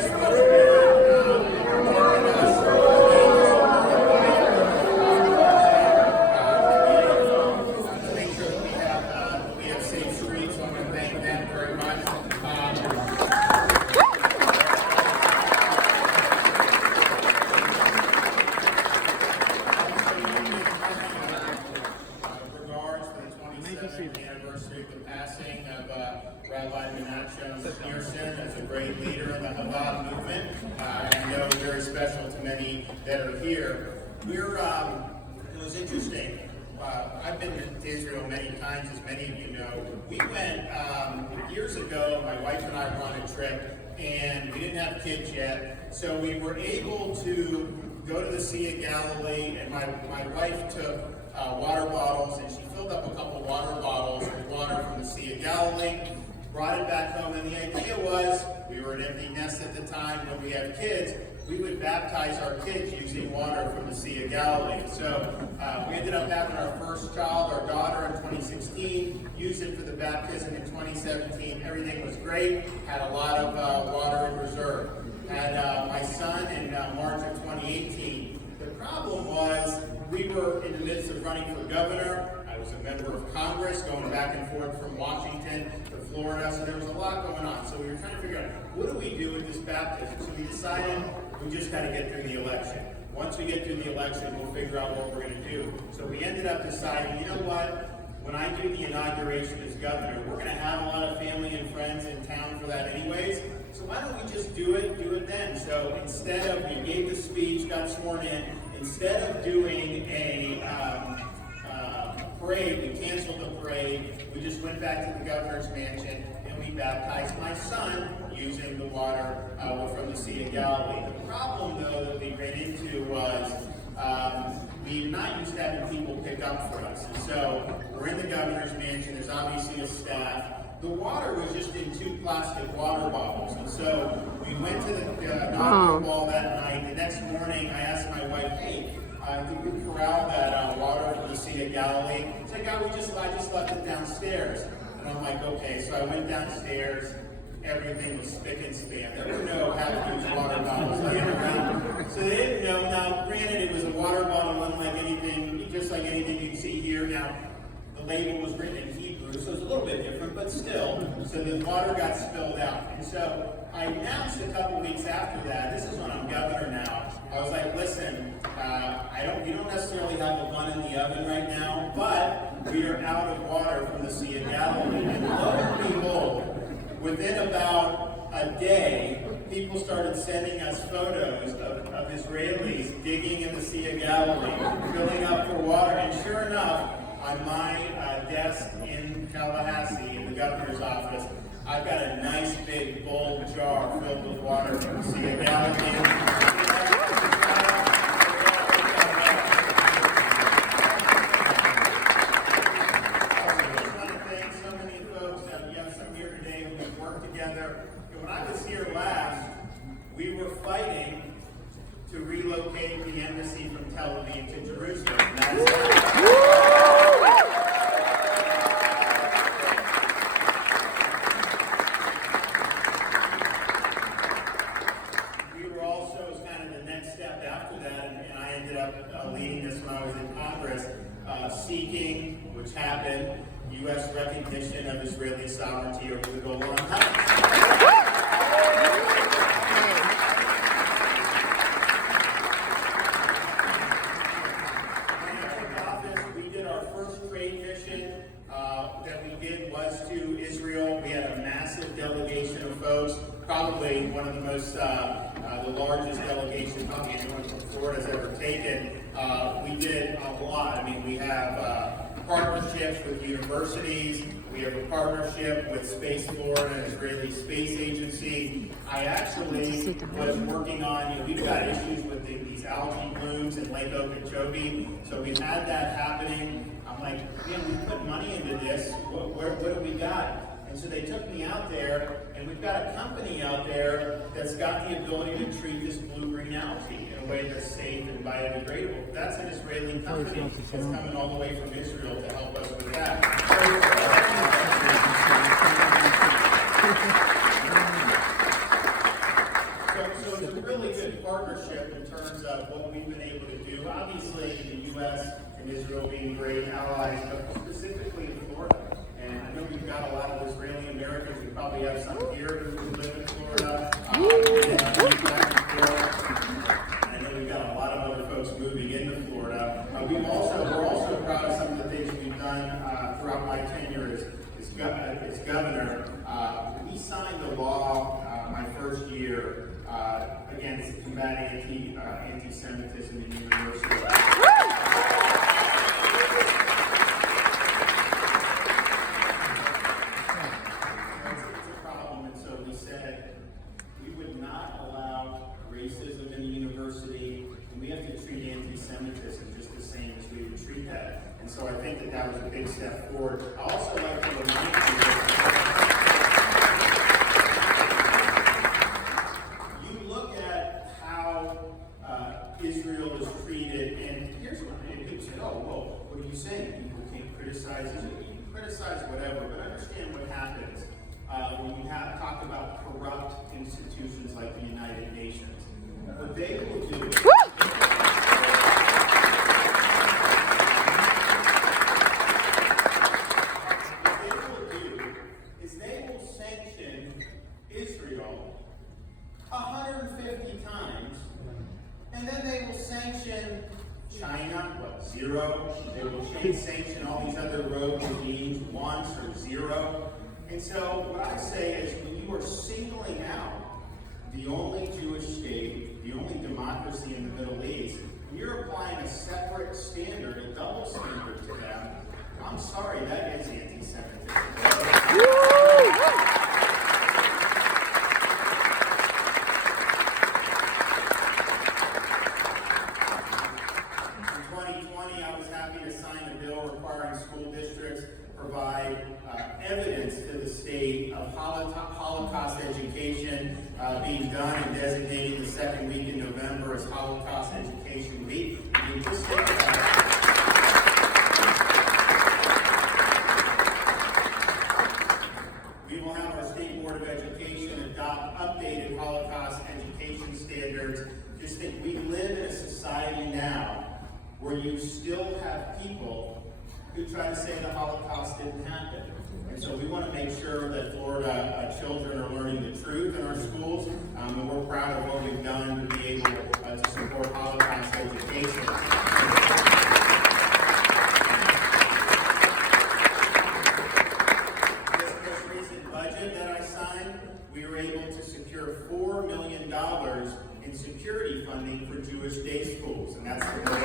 guys for what's good. Make sure that we have safe streets. So I'm going to thank them very much. Regards for the 27th anniversary of the passing of Rabbi Menachem Pearson as a great leader in the Chabad movement. I know very special to many that are here. It was interesting. I've been to Israel many times, as many of you know. We went years ago, my wife and I were on a trip, and we didn't have kids yet, so we were able to go to the Sea of Galilee, and my wife took water bottles, and she filled up a couple water bottles with water from the Sea of Galilee, brought it back home, and the idea was, we were an empty nest at the time when we had kids, we would baptize our kids using water from the Sea of Galilee. So we ended up having our first child, our daughter, in 2016, used it for the baptism in 2017. Everything was great, had a lot of water in reserve. Had my son in March of 2018. The problem was, we were in the midst of running for governor. I was a member of Congress, going back and forth from Washington to Florida, so there was a lot going on. So we were trying to figure out, what do we do with this baptism? So we decided we just got to get through the election. Once we get through the election, we'll figure out what we're going to do. So we ended up deciding, you know what? When I do the inauguration as governor, we're going to have a lot of family and friends in town for that anyways. So why don't we just do it then? So instead of, we gave the speech, got sworn in, instead of doing a parade, we canceled the parade, we just went back to the governor's mansion and we baptized my son using the water from the Sea of Galilee. The problem, though, that we ran into was we're not used to having people pick up for us. And so we're in the governor's mansion, there's obviously a staff. The water was just in 2 plastic water bottles. And so we went to the inaugural ball that night. The next morning, I asked my wife, hey, did we corral that water from the Sea of Galilee? She's like, oh, I just left it downstairs. And I'm like, okay. So I went downstairs. Everything was spick and span. There were no half-used water bottles laying around. So they didn't know. Now, granted, it was a water bottle unlike anything, just like anything you'd see here. Now, the label was written in Hebrew, so it's a little bit different, but still. So the water got spilled out. And so I announced a couple weeks after that, this is when I'm governor now, I was like, listen, we don't necessarily have a bun in the oven right now, but we are out of water from the Sea of Galilee. And lo and behold, within about a day, people started sending us photos of Israelis digging in the Sea of Galilee, filling up for water, and sure enough, on my desk in Tallahassee, in the governor's office, I've got a nice big bowl jar filled with water from the Sea of Galilee. When I was here last, we were fighting to relocate the embassy from Tel Aviv to Jerusalem. We were also, as kind of the next step after that, and I ended up leading this when I was in Congress, seeking, which happened, U.S. recognition of Israeli sovereignty over the Golan Heights. That we did was to Israel. We had a massive delegation of folks, probably one of the most, the largest delegation probably anyone from Florida has ever taken. We did a lot. I mean, we have partnerships with universities. We have a partnership with Space Florida, an Israeli space agency. I actually was working on, we've got issues with these algae blooms in Lake Okeechobee. So we've had that happening. I'm like, man, we put money into this. What do we got? And so they took me out there, and we've got a company out there that's got the ability to treat this blue-green algae in a way that's safe and biodegradable. That's an Israeli company that's coming all the way from Israel to help us with that. So partnership in terms of what we've been able to do. Obviously, the U.S. and Israel being great allies, but specifically in Florida. And I know we've got a lot of Israeli Americans. We probably have some here who live in Florida. I know we've got a lot of other folks moving into Florida. We're also proud of some of the things we've done throughout my tenure as governor. We signed a law my first year against combating anti-Semitism in universities. Racism in the university, and we have to treat anti-Semitism just the same as we would treat that. And so I think that that was a big step forward. I also like to remind you, you look at how Israel is treated, and here's what people say, oh, well, what are you saying? People can't criticize Israel. You can criticize whatever, but understand what happens when you talk about corrupt institutions like the United Nations. What they will do is they will sanction Israel 150 times, and then they will sanction China, what, 0? They will sanction all these other rogue regimes once or 0. And so what I say is when you are singling out the only Jewish state, the only democracy in the Middle East, and you're applying a separate standard, a double standard to them, I'm sorry, that is anti-Semitism. In 2020, I was happy to sign a bill requiring school districts provide evidence to the state of Holocaust education being done and designating the second week in November as Holocaust Education Week. You just think about it. We will have our State Board of Education adopt updated Holocaust education standards. Just think, we live in a society now where you still have people who try to say the Holocaust didn't happen. And so we want to make sure that Florida children are learning the truth in our schools, and we're proud of what we've done to be able to support Holocaust education. This most recent budget that I signed, we were able to secure $4 million in security funding for Jewish day schools, and that's the way